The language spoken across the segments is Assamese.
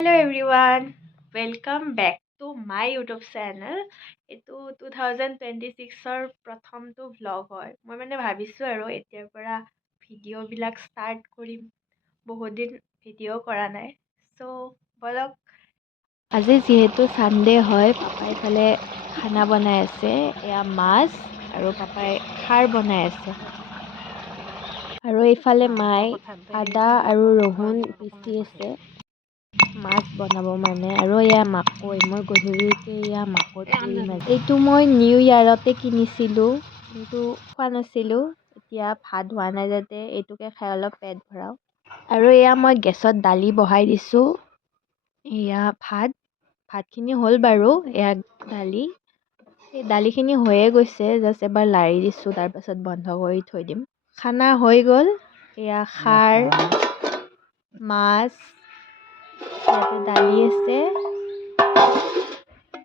Hello everyone, welcome back to my YouTube channel. এইটো 2026ৰ প্ৰথমটো vlog হয়। মই ভাবিছোঁ আৰু এতিয়াৰ পৰা ভিডিঅ'বিলাক ষ্টাৰ্ট কৰিম। বহুত দিন ভিডিঅ' কৰা নাই। চ' বলক। আজি যিহেতু ছানডে হয়, পাপাই ইফালে খানা বনাই আছে। এয়া মাছ আৰু পাপাই খাৰ বনাই আছে। আৰু এইফালে মায়ে আদা আৰু ৰহুন পিচি আছে। মাছ বনাব আৰু এয়া মাকৈ মই গধূলিকৈ এয়া মাকৈ পুৰিম। এইটো মই নিউ ইয়াৰতে কিনিছিলোঁ, কিন্তু খোৱা নাছিলোঁ। এতিয়া ভাত হোৱা নাই যাতে এইটোকে খাই অলপ পেট ভৰাওঁ। আৰু এয়া মই গেছত দালি বহাই দিছোঁ। এয়া ভাতখিনি হ'ল বাৰু। এয়া দালি, এই দালিখিনি হৈয়ে গৈছে, জাষ্ট এবাৰ লাৰি দিছোঁ, তাৰপাছত বন্ধ কৰি থৈ দিম। খানা হৈ গ'ল। এয়া খাৰ, মাছ, ইয়াতে দালি আছে,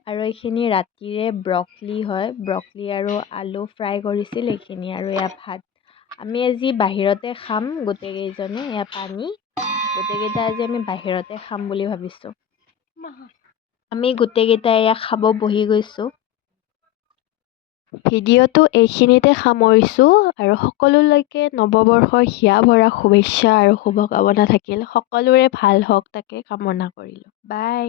আৰু এইখিনি ৰাতিৰে ব্ৰকলি হয়। ব্ৰকলি আৰু আলু ফ্ৰাই কৰিছিল এইখিনি, আৰু এয়া ভাত। আমি আজি বাহিৰতে খাম গোটেইকেইজনে। এয়া পানী, গোটেইকেইটা আজি আমি বাহিৰতে খাম বুলি ভাবিছোঁ। আমি গোটেইকেইটাই এয়া খাব বহি গৈছোঁ। ভিডিঅ'টো এইখিনিতে সামৰিছোঁ, আৰু সকলোলৈকে নৱবৰ্ষৰ হিয়া ভৰা শুভেচ্ছা আৰু শুভকামনা থাকিল। সকলোৰে ভাল হওক তাকে কামনা কৰিলোঁ। বাই।